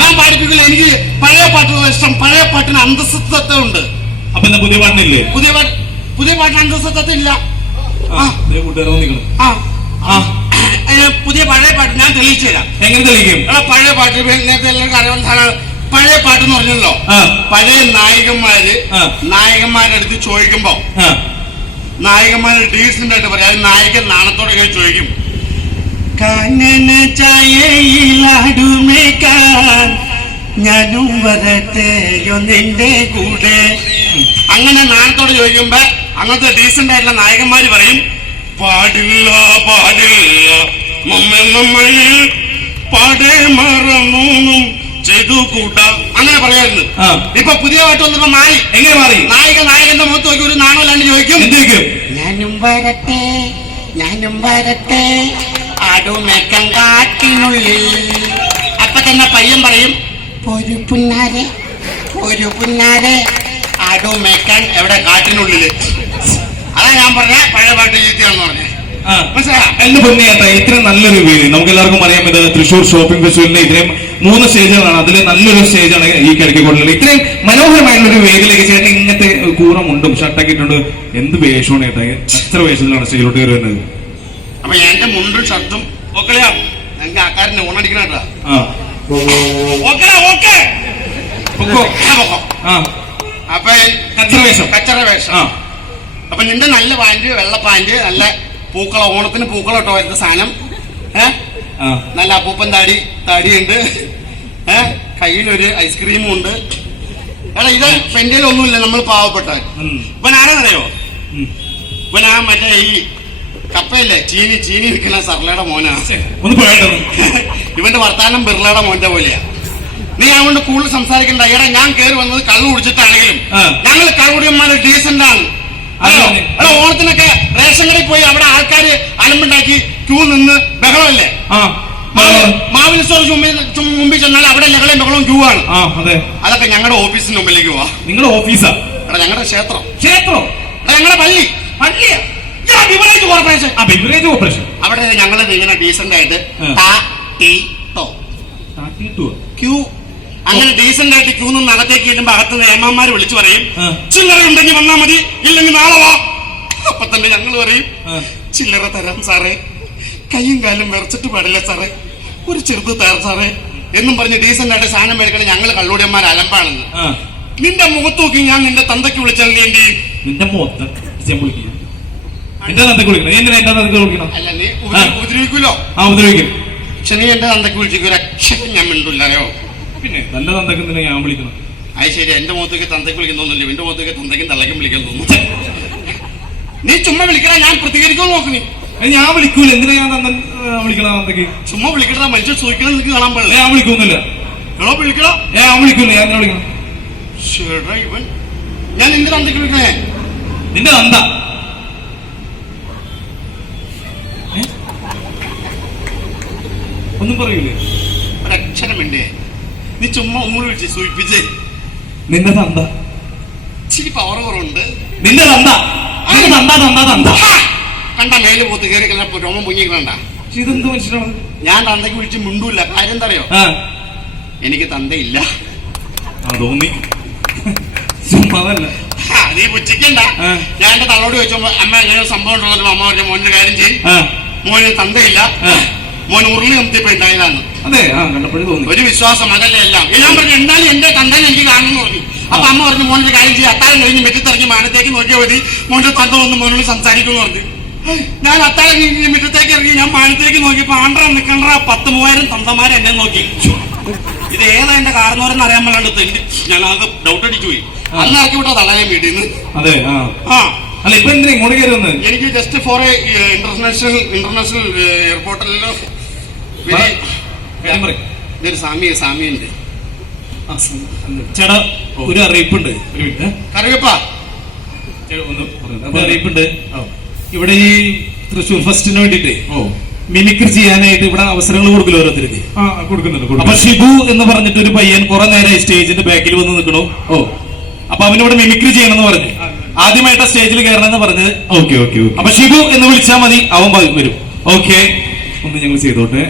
ഞാൻ പാടിപ്പിക്കില്ല. എനിക്ക് പഴയ പാട്ടുള്ള ഇഷ്ടം. പഴയ പാട്ടിന് അന്തസ്സത്വം ഉണ്ട്. അപ്പൊ എന്താ പുതിയ പാട്ടിനില്ലേ? പുതിയ പാട്ടിന് അന്തസ്സത്വം ഇല്ല. പുതിയ പഴയ പാട്ട് ഞാൻ തെളിയിച്ചു തരാം. എങ്ങനെ തെളിയിക്കും? പഴയ പാട്ട് നേരത്തെ എല്ലാവർക്കും അറിയാവുന്നതാണ്. പഴയ പാട്ടെന്ന് പറഞ്ഞല്ലോ, പഴയ നായകന്മാരുടെ അടുത്ത് ചോദിക്കുമ്പോ നായകന്മാര് ഡീസന്റ് ആയിട്ട് പറയാം. നായകൻ നാണത്തോടെ ചോദിക്കും, കാനന ചായയിലാടുമേക്കാൻ ഞാനും വരട്ടെയോ നിന്റെ കൂടെ. അങ്ങനെ നാണത്തോടെ ചോദിക്കുമ്പോ അങ്ങനത്തെ ഡീസന്റ് ആയിട്ടുള്ള നായകന്മാര് പറയും, പാടില്ല പാടില്ല നമ്മൾ പാടേ മറന്നൂന്നും ചെയ്തു കൂട്ട. അങ്ങനെ പറയായിരുന്നു. ഇപ്പൊ പുതിയ പാട്ട് വന്നപ്പോ മാറി. എങ്ങനെ മാറി? നായകന്റെ മുഖത്ത് നോക്കി ഒരു നാണമല്ലാണ്ട് ചോദിക്കും, ഞാനും വരട്ടെ ഞാനും വരട്ടെ ആടുമേക്കാൻ കാട്ടിനുള്ളിൽ. അപ്പൊ തന്നെ പയ്യൻ പറയും, ഒരു പുന്നാരെ ആടുമേക്കാൻ എവിടെ? കാട്ടിനുള്ളില്. അതാ ഞാൻ പറഞ്ഞ പഴയ പാട്ട് ചീത്തയാണെന്ന് പറഞ്ഞേ. എന്റെ പൊന്നിയേട്ടാ, ഇത്ര നല്ലൊരു വേദി നമുക്ക് എല്ലാവർക്കും അറിയാം. ഇത് തൃശ്ശൂർ ഷോപ്പിംഗ് ഫെസ്റ്റിവലിന്റെ ഇത്രയും 3 സ്റ്റേജുകളാണ്. അതിൽ നല്ലൊരു സ്റ്റേജാണ് ഈ കിടക്കിക്കൊണ്ടുള്ളത്. ഇത്രയും മനോഹരമായിട്ടുള്ളൊരു വേദിയിലേക്ക് ചേട്ടൻ ഇങ്ങനത്തെ കൂറമുണ്ടും ഷർട്ടൊക്കെ ഇട്ടുണ്ട്. എന്ത് വേഷമാണ് ചേട്ടാ? എത്ര വേഷത്തിലാണ് സ്റ്റേജിലോട്ട് കയറി വരുന്നത്? അപ്പൊ എന്റെ മുണ്ടും ഷർട്ടും ഓക്കെയാ. ഞങ്ങൾക്ക് ആക്കാരനെ ഓണടിക്കണ കേട്ടാ. അപ്പൊ കച്ചറ വേഷം. അപ്പൊ നിന്റെ നല്ല പാന്റ്, വെള്ള പാന്റ്, നല്ല പൂക്കള, ഓണത്തിന് പൂക്കളം ഇട്ടോ വരുന്ന സാധനം. നല്ല അപ്പൂപ്പൻ താടിയുണ്ട്. കയ്യിലൊരു ഐസ്ക്രീമും ഉണ്ട്. എടാ ഇത് പെന്റയിൽ ഒന്നുമില്ല, നമ്മൾ പാവപ്പെട്ടവൻ. ഇവൻ ആരാന്നറിയോ? ഇവൻ ആ മറ്റേ ഈ കപ്പയല്ലേ ചീനി വിൽക്കുന്ന സർലയുടെ മോനാ. ഇവന്റെ വർത്താനം ബിർളയുടെ മോന്റെ പോലെയാ. നീ അതുകൊണ്ട് കൂടുതൽ സംസാരിക്കണ്ട. എടാ ഞാൻ കയറി വന്നത് കള്ളു കുടിച്ചിട്ടാണെങ്കിലും ഞങ്ങൾ കള്ളുകുടിയന്മാര് ഡീസന്റ് ആണ്. എടാ ഓണത്തിനൊക്കെ റേഷൻ കടയിൽ പോയി അവിടെ ആൾക്കാര് അലമ്പുണ്ടാക്കി ക്യൂ നിന്ന് ബഹളമല്ലേ? മാവിൽ സ്റ്റോർ മുമ്പിൽ ചെന്നാൽ അവിടെ ഞങ്ങളെയും ബഹളവും ക്യൂ ആണ്. അതൊക്കെ ഞങ്ങളുടെ ഓഫീസിന് മുമ്പിലേക്ക് പോവാ. നിങ്ങളുടെ ഓഫീസാ? എടാ ഞങ്ങളുടെ ക്ഷേത്രം. എടാ ഞങ്ങളുടെ പള്ളി. കോർപ്പറേഷൻ. അവിടെ ഞങ്ങൾ ഇങ്ങനെ ഡീസന്റ് ആയിട്ട് ക്യൂ അങ്ങനെ ഡീസന്റ് ആയിട്ട് ക്യൂ നിന്ന് അകത്തേക്ക് ചെല്ലുമ്പോ അകത്ത് ഏമാന്മാര് വിളിച്ചു പറയും, ചില്ലറ ഉണ്ടെങ്കിൽ വന്നാ മതി, ഇല്ലെങ്കിൽ നാളെ വാ. അപ്പൊ തന്നെ ഞങ്ങൾ പറയും, ചില്ലറ തരാം സാറേ, കയ്യും കാലും വിറച്ചിട്ട് പാടില്ല സാറേ, ഒരു ചെറുത് തരാം സാറേ എന്നും പറഞ്ഞ് ഡീസന്റ് ആയിട്ട് സാധനം മേടിക്കണേ. ഞങ്ങൾ കള്ളുടിയന്മാർ അലമ്പാണെന്ന്. നിന്റെ മുഖത്ത് നോക്കി ഞാൻ നിന്റെ തന്തയ്ക്ക് വിളിച്ചാൽ നീ എന്ത് ചെയ്യും? നിന്റെ മുഖത്ത് വിളിക്കണം. അല്ല നീ ഉപദ്രവിക്കൂലോ? ഉപദ്രവിക്കും. പക്ഷെ നീ എന്റെ തന്തയ്ക്ക് വിളിച്ചേക്കും, ഒരു അക്ഷരം ഞാൻ മിണ്ടല്ലോ. പിന്നെ തന്റെ തന്തയ്ക്ക് ഞാൻ വിളിക്കണം. അത് ശരി, എന്റെ മുഖത്തേക്ക് തന്തയ്ക്ക് വിളിക്കുന്നൊന്നുമില്ല, എന്റെ മുഖത്തേക്ക് തന്തയ്ക്കും തള്ളയ്ക്കും വിളിക്കാൻ തോന്നുന്നു. നീ ചുമ്മാ വിളിക്കണ, ഞാൻ പ്രതികരിക്കുമെന്ന് നോക്കുന്നു. ഞാൻ വിളിക്കൂല. എന്തിനാ ഞാൻ വിളിക്കണ? തന്തയ്ക്ക് ചുമ്മാ വിളിക്കണ, മനുഷ്യൻ ചോദിക്കണം നിനക്ക് കാണാൻ പാടില്ല. ഞാൻ വിളിക്കൊന്നുമില്ല. എടോ വിളിക്കണോ? ഞാൻ വിളിക്കൂല. ഞാൻ വിളിക്കണം. ഇവൻ ഞാൻ നിന്റെ തന്തയ്ക്ക് വിളിക്കണേ. നിന്റെ തന്ത ഒന്നും പറയൂലേ? ഒരക്ഷരമിണ്ടേ? നീ ചുമ്മാ ഒന്നുകൂടി വിളിച്ച് സൂചിപ്പിച്ചേ. നിന്റെ തന്ത ഇച്ചിരി പവർ കുറവുണ്ട്. നിന്റെ തന്ത കണ്ട മേല് പോത്ത് കയറി രോമം പൊങ്ങിക്കണ്ട. ഇതെന്ത് മനുഷ്യനാണ്? ഞാൻ തന്തയ്ക്ക് വിളിച്ച് മിണ്ടൂല്ല. കാര്യം എന്താ അറിയോ? എനിക്ക് തന്തയില്ല. തോന്നി ചുമ്മാതല്ല. നീ പുച്ഛിക്കണ്ട. ഞാൻ എന്റെ തള്ളോട് ചോദിച്ചപ്പോ അമ്മ ഇങ്ങനെ സംഭവം ഉണ്ടല്ലോ. അമ്മ പറഞ്ഞ മോനൊരു കാര്യം ചെയ്യും, മോന് തന്തയില്ല, മോൻ ഉരുളി കത്തിയപ്പോ ഉണ്ടായതാണ്. അതെ, കണ്ടപ്പോഴും തോന്നി. ഒരു വിശ്വാസം, അതല്ലേ എല്ലാം. ഞാൻ പറഞ്ഞു എന്നാലും എന്റെ തന്തനെ എനിക്ക് കാണുമെന്ന് പറഞ്ഞു. അപ്പൊ അമ്മ പറഞ്ഞു മോനൊരു കാര്യം ചെയ്യും, അത്താഴം കഴിഞ്ഞ് മുറ്റത്തിറങ്ങി മാനത്തേക്ക് നോക്കിയാൽ മതി, മോന്റെ തന്ത വന്ന് മോനോട് സംസാരിക്കുമെന്ന് പറഞ്ഞു. ഞാൻ അത്താഴം കഴിഞ്ഞ് മുറ്റത്തേക്ക് ഇറങ്ങി ഞാൻ മാനത്തേക്ക് നോക്കിയപ്പോ ആണ്ട്ര നിക്കണ്ട 10,000 തന്തമാരെ എന്നെ നോക്കി. ഇത് ഏതാ എന്റെ കാരണവരെന്ന് അറിയാൻ പാടാണ്ട് ഞാൻ ആകെ ഡൗട്ട് അടിച്ചു പോയി. അന്ന് ഇറക്കി വിട്ടോ തള്ളാനെ വീട്ടിൽ നിന്ന്. അതെ. അല്ല ഇപ്പൊ എന്തിനാ ഇങ്ങോട്ട് കയറി വന്നത്? എനിക്ക് ജസ്റ്റ് ഫോർ ഇന്റർനാഷണൽ എയർപോർട്ടിലോ ഇതൊരു സാമിയുണ്ട്. ചേട്ടാ ഒരു അറിയിപ്പുണ്ട്. അറിയിപ്പാ അറിയിപ്പുണ്ട്. ഇവിടെ ഈ തൃശ്ശൂർ ഫെസ്റ്റിന് വേണ്ടിട്ട് മിമിക്രി ചെയ്യാനായിട്ട് ഇവിടെ അവസരങ്ങൾ കൊടുക്കില്ല ഓരോരുത്തർക്ക്. കൊടുക്കുന്നുണ്ട്. അപ്പൊ ഷിബു എന്ന് പറഞ്ഞിട്ട് ഒരു പയ്യൻ കുറെ നേരം സ്റ്റേജിന്റെ ബാക്കിൽ വന്ന് നിൽക്കണു. അപ്പൊ അവനിവിടെ മിമിക്രി ചെയ്യണമെന്ന് പറഞ്ഞു. ആദ്യമായിട്ട് സ്റ്റേജിൽ കയറണമെന്ന് പറഞ്ഞത്. ഓക്കെ. അപ്പൊ ഷിബു എന്ന് വിളിച്ചാൽ മതി, അവൻ വരും. ഓക്കെ. ഒന്ന് ഞങ്ങൾ ചെയ്തോട്ടെ.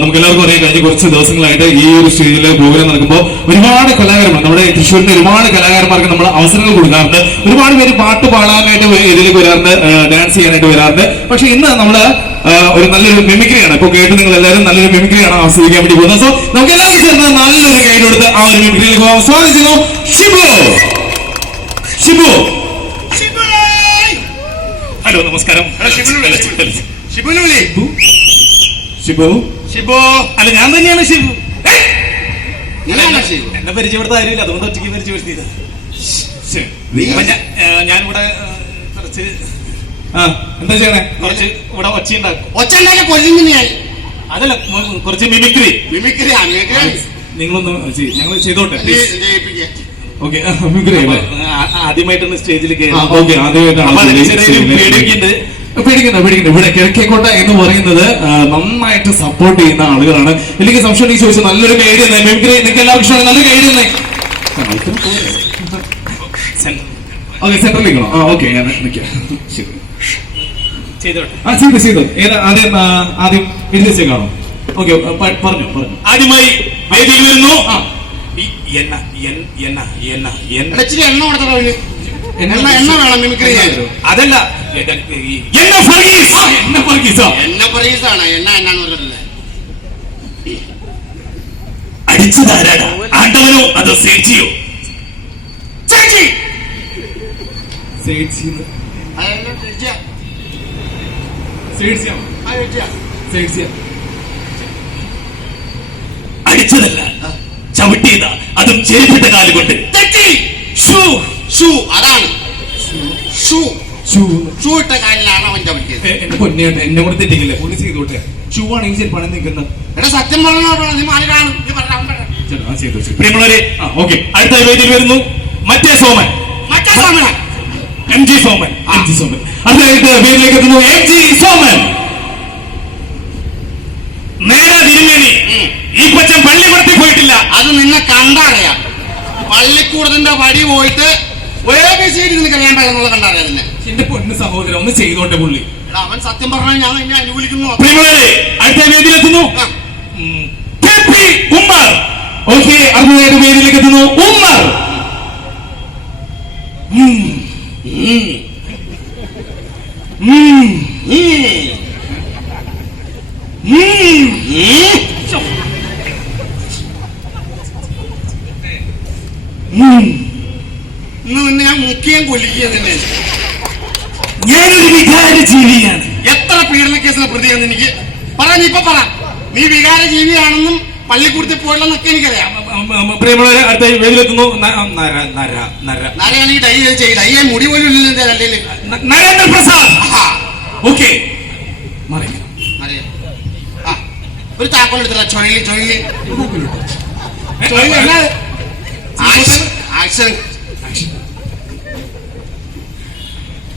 നമുക്ക് എല്ലാവർക്കും അറിയാം, കഴിഞ്ഞ കുറച്ച് ദിവസങ്ങളായിട്ട് ഈ ഒരു സ്റ്റേജിലെ പ്രോഗ്രാം നടക്കുമ്പോൾ ഒരുപാട് കലാകാരന്മാർ, നമ്മുടെ തൃശ്ശൂരിന്റെ ഒരുപാട് കലാകാരന്മാർക്ക് നമ്മൾ അവസരങ്ങൾ കൊടുക്കാറുണ്ട്. ഒരുപാട് പേര് പാട്ട് പാടാനായിട്ട് ഇതിലേക്ക് വരാറുണ്ട്, ഡാൻസ് ചെയ്യാനായിട്ട് വരാറുണ്ട്. പക്ഷെ ഇന്ന് നമ്മള് ഒരു നല്ലൊരു മിമിക്രിയാണ് ഇപ്പൊ കേട്ട് നിങ്ങൾ എല്ലാവരും നല്ലൊരു മിമിക്രിയാണ് ആസ്വദിക്കാൻ വേണ്ടി പോകുന്നത്. സോ നമുക്ക് എല്ലാവർക്കും ചേർന്ന് നല്ലൊരു ഗൈഡ് കൊടുത്ത് ആ ഒരു മിമിക്രിയിലേക്ക് പോകാൻ സ്വാഗതിക്കുന്നു. ഷിബു ഷിബു ഹലോ നമസ്കാരം. ഷിബു ഷിബു അല്ല, ഞാൻ തന്നെയാണ് ഷിബു. എന്നെ പരിചയപ്പെടുത്ത കാര്യമില്ല, അതുകൊണ്ട് ഒറ്റയ്ക്ക് പരിചയപ്പെടുത്തിയത്. ഞാനിവിടെ കുറച്ച് എന്താ ചെയ്യണേ, കുറച്ച് ഇവിടെ ഒച്ചുണ്ടാക്കി കൊല്ലുന്നയായി. അതല്ല, കുറച്ച് മിമിക്രി. നിങ്ങളൊന്ന് ഞങ്ങൾ ചെയ്തോട്ടെ. ഓക്കെ, മിമിക്രി ആദ്യമായിട്ടാണ് സ്റ്റേജിൽ പേടിക്കുന്നത്. ഇവിടെ കിഴക്കേക്കോട്ട എന്ന് പറയുന്നത് നന്നായിട്ട് സപ്പോർട്ട് ചെയ്യുന്ന ആളുകളാണ്. എനിക്ക് സംശയം ചോദിച്ചു, നല്ലൊരു ഗൈഡ് തന്നെ മിമിക്രി നിങ്ങൾക്ക് എല്ലാവർക്കും ഇഷ്ടമാണ്, നല്ലൊരു ഗൈഡ് തന്നെ. ഓക്കെ, സെന്ററിലേക്കണോ? ഓക്കെ, ഞാൻ ശരി ചെയ്തു. ആദ്യം എഴുതിച്ചേക്കാണോ? ഓക്കെ, പറഞ്ഞു. ആദ്യമായി വേദിയിൽ വരുന്നു അതല്ല, അടിച്ചതാരാടാ, ആണ്ടവനോ അതോ സേച്ചിയോ? അടിച്ചതല്ല, ചവിട്ടിയതാ, അതും ചേരിപ്പെട്ട കാലുകൊണ്ട്. അതാണ് ഷൂ ഇട്ട കാലിലാണ് അവൻ ചവിട്ടിയത്. എന്നെ പൊന്നിയാട്ടെ, എന്നെ കൂടെ തെറ്റിക്കില്ല, പുള്ളി ചെയ്തോട്ടെ. ഷൂ ആണെങ്കിൽ ശരി പണം നിൽക്കുന്നത്. എടാ സത്യം പ്രിയമുള്ളവരെ, ഓക്കെ, അടുത്ത വേദിയിൽ വരുന്നു മറ്റേ സോമൻ. M G Soman. അടുത്ത വേദിയിലേക്ക് എത്തുന്നു എം ജി സോമൻ. നേരെ തിരുമേനി, ഈ കൊച്ചൻ പള്ളിക്കൂടത്തിൽ പോയിട്ടില്ല. അത് നിന്നെ കണ്ടറിയാം. പള്ളിക്കൂടത്തിന്റെ വടി പോയിട്ട് കഴിയാണ്ടെന്നുള്ള കണ്ടറിയാം നിന്നെ. എന്റെ പൊന്ന് സഹോദരൻ, ഒന്ന് ചെയ്തോട്ടെ പുള്ളി. അവൻ സത്യം പറഞ്ഞാൽ ഞാൻ എന്നെ അനുകൂലിക്കുന്നു. അടുത്ത വേദിയിലെത്തുന്നു ഉമ്മർ. ഓക്കെ, അടുത്ത വേദിയിലേക്ക് എത്തുന്നു ഉമ്മർ. നിന്നെ ഞാൻ മുഖ്യം കൊല്ലിക്കുക തന്നെ. ഞാനൊരു വികാര ജീവിയാണ്. എത്ര പീഡന കേസിലെ പ്രതിയാണെന്ന് എനിക്ക് പറയാൻ ഇപ്പൊ പറ. നീ വികാര ജീവിയാണെന്നും പള്ളിക്കൂടത്തിൽ പോയില്ലെന്നൊക്കെ എനിക്കറിയാം. പ്രിയമുള്ളവരെ, അടുത്ത വേദിയിലെത്തുന്നു നരയാണെങ്കിൽ ഡൈ ചെയ്യും. ഡൈയെ മുടി പോലും ഇല്ല രണ്ടേല്. നരേന്ദ്ര പ്രസാദ്. ഓക്കെ, ഒരു താക്കോൽ എടുത്തില്ല. ചൊയില് ആക്ഷൻ.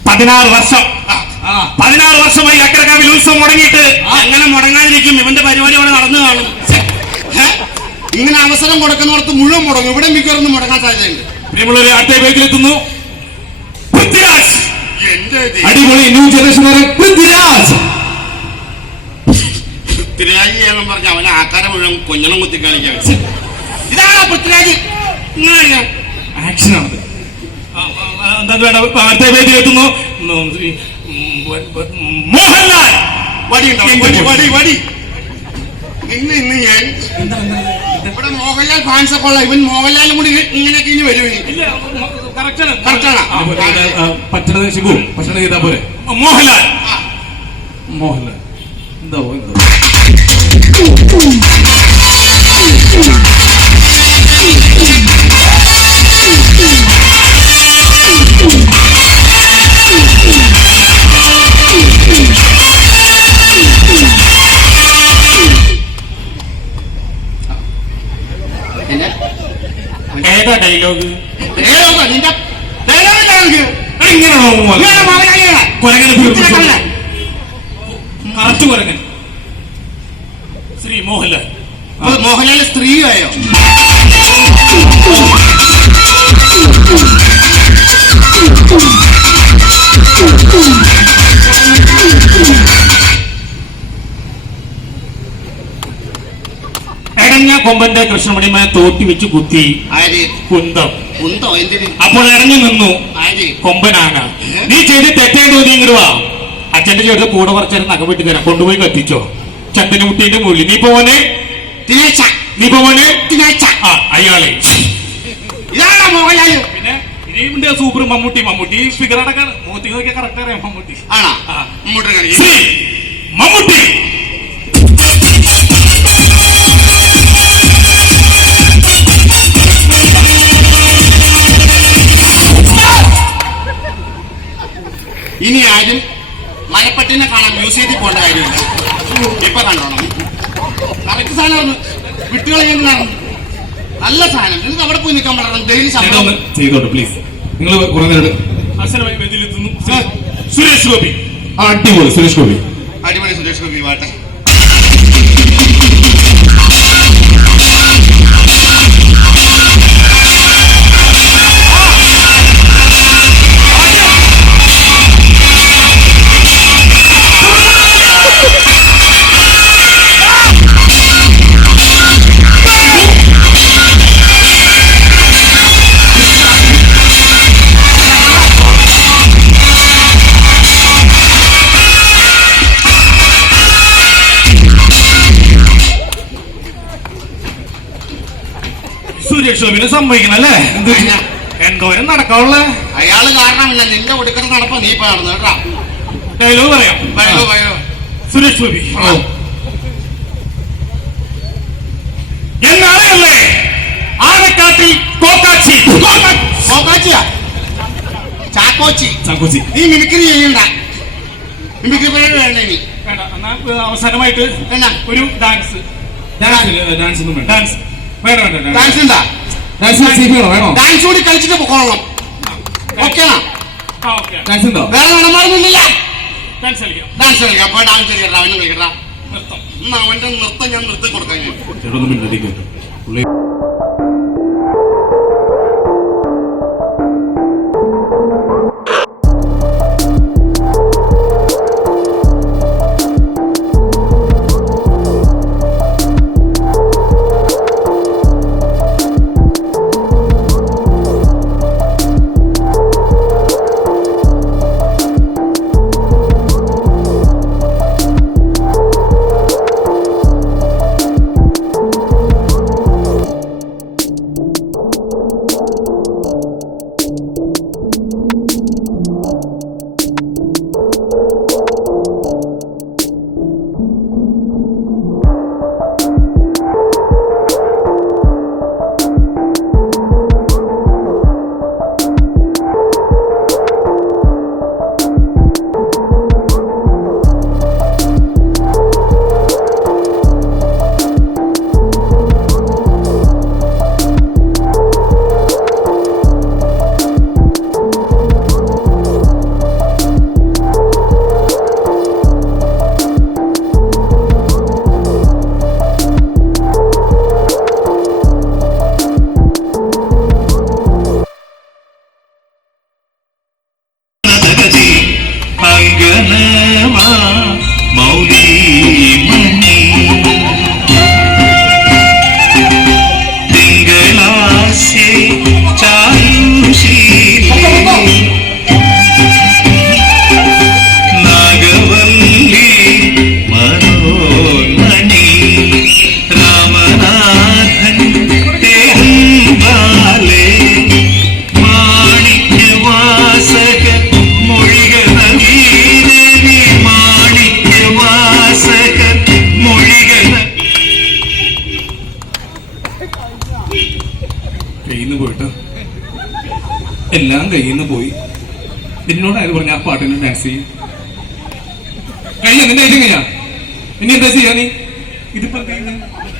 16 വർഷമായി അക്കരക്കാവിൽ ഉത്സവം മുടങ്ങിയിട്ട്. അങ്ങനെ മുടങ്ങാതിരിക്കും, ഇവന്റെ പരിപാടി അവിടെ നടന്നു കാണും. ഇങ്ങനെ അവസരം കൊടുക്കുന്നവർക്ക് മുഴുവൻ മുടങ്ങും. ഇവിടെ മിക്കവാറും മുടങ്ങാൻ സാധ്യതയുണ്ട്. പ്രിയമുള്ളവരെ, അടുത്ത വേദിയിലെത്തുന്നു പൃഥ്വിരാജ്. അടിപൊളി ന്യൂ ജനറേഷൻ പൃഥ്വിരാജ്. പൃഥ്വിരാജ് എന്ന് പറഞ്ഞ അവനെ ആക്കാരം മുഴുവൻ കൊഞ്ഞണം കുത്തി കളിക്കാൻ. ഇതാണ് പൃഥ്വിരാജ്. ആക്ഷനാണത്. അടുത്ത വേദിയിലെത്തുന്നു മോഹൻലാൽ. വടി ഇന്ന് ഞാൻ ഇവിടെ മോഹൻലാൽ ഫാൻസ് ഒക്കെ ഉള്ള ഇവൻ മോഹൻലാലും കൂടി ഇങ്ങനെയൊക്കെ ഇനി വരും. കറക്റ്റാണ്. പറ്റണത് ശിബു, പറ്റണത് ചെയ്താ പോരെ. മോഹൻലാൽ എന്തോ ഏതാ ഡയലോഗ്? കറക്റ്റ് കൊരങ്ങൻ. ശ്രീ മോഹൻലാൽ. മോഹൻലാൽ സ്ത്രീയായോ? ഇടഞ്ഞ കൊമ്പന്റെ കൃഷ്ണമണിമയെ തോട്ടി വെച്ച് കുത്തി ആര് കുന്തം. ഉണ്ടോ എന്തിന് അപ്പോൾ ഇറങ്ങി നിന്നു ആര് കൊമ്പനാന. നീ ചെയ്ത് തെറ്റേണ്ടോ നീ ഇങ്ങോട്ട് വാ. അച്ഛന്റെ ചേർത്ത് കൂടെ കുറച്ചേരം നഖം വെട്ടി തരാം, കൊണ്ടുപോയി കത്തിച്ചോ ചന്ദന കുട്ടീന്റെ മുകളിൽ. നീ പോവനെ തിനാഴ്ച നീ പോവനെ തിനാഴ്ച ആ അയാളെ. ഇയാളാ മോഹൻലാല് പിന്നെ ഇനിയുണ്ട് സൂപ്പർ മമ്മൂട്ടി. മമ്മൂട്ടി ഫിഗർ അടക്കാൻ മൂത്തി നോക്കിയാൽ കറക്റ്റ് അറിയാം മമ്മൂട്ടി. ആണോ ആ. മുമ്പോട്ട് കാണിക്ക്. ശ്രീ മമ്മൂട്ടി. ഇനി ആരും മരപ്പട്ടിനെ കാണാൻ മ്യൂസിയത്തിൽ പോകേണ്ട കാര്യമില്ല. ഇപ്പൊ കണ്ടോണം കറക്റ്റ് സാധനമാണ്. വിട്ടുകളെയാണ് നല്ല സാധനം. നിങ്ങൾക്ക് അവിടെ പോയി നിൽക്കാൻ പറ്റണം. ഡെയിലി ശമ്പളം ചെയ്തോട്ടെ പ്ലീസ്. നിങ്ങൾ കുറെ നേരം അസലമായി വെതിലെത്തുന്നു സുരേഷ് ഗോപി. അടിപൊളി സുരേഷ് ഗോപി. അടിപൊളി സുരേഷ് ഗോപി വാട്ടെ. സുരേഷ് ഗോപിനെ സമ്മതിക്കണം അല്ലേ? എന്തോരം നടക്കാനുള്ള അയാള് കാരണമില്ല. നിന്റെ ഒടുക്കത്തെ നടപ്പ നീ ഇപ്പൊ നടന്നു കേട്ടാ. ഡയലോഗ് പറയാം. വയോ വയോ സുരേഷ് ഗോപി എന്നറിയല്ലേ ആനക്കാട്ടിൽ കോക്കാച്ചി. കോക്കാച്ചിയാ ചാക്കോച്ചി. ചാക്കോച്ചി. നീ മിമിക്രി ചെയ്യണ്ട. മിമിക്രി പരിപാടി വേണ്ട ഇനി. വേണ്ട, എന്നാ അവസാനമായിട്ട് എന്നാ ഒരു ഡാൻസ്. ഡാൻസ് ഒന്നും വേണ്ട. ഡാൻസ് വേണ്ട വേണ്ട ഡാൻസ്. ഡാൻസ് ഉണ്ടാ. ഡാൻസ് വേണോ? ഡാൻസ് കൂടി കളിച്ചിട്ട് പോകണം. ഓക്കേണോ? ആ ഓക്കെ. ഡാൻസ് ഉണ്ടോ? വേറെ നടന്മാരൊന്നുമില്ല. ഡാൻസ് കളിക്കാം. ഡാൻസ് കളിക്കാം. അപ്പൊ ഡാൻസ് കളിക്കട്ടാ. അവനും കളിക്കട്ടാ. നൃത്തം. എന്നാ അവന്റെ നൃത്തം ഞാൻ നിർത്തി കൊടുക്കാൻ. ചേട്ടൊന്നും മിണ്ടാതിരിക്കട്ടെ. പുള്ളി എല്ലാം കയ്യിൽ നിന്ന് പോയി. നിന്നോടായത് പറഞ്ഞ ആ പാട്ടിന് ഡാൻസ് ചെയ്യും. കഴിഞ്ഞ നിന്റെ ഐറ്റം കഴിഞ്ഞാ ഇനി എന്താ ചെയ്യാ നീ? ഇതിപ്പോ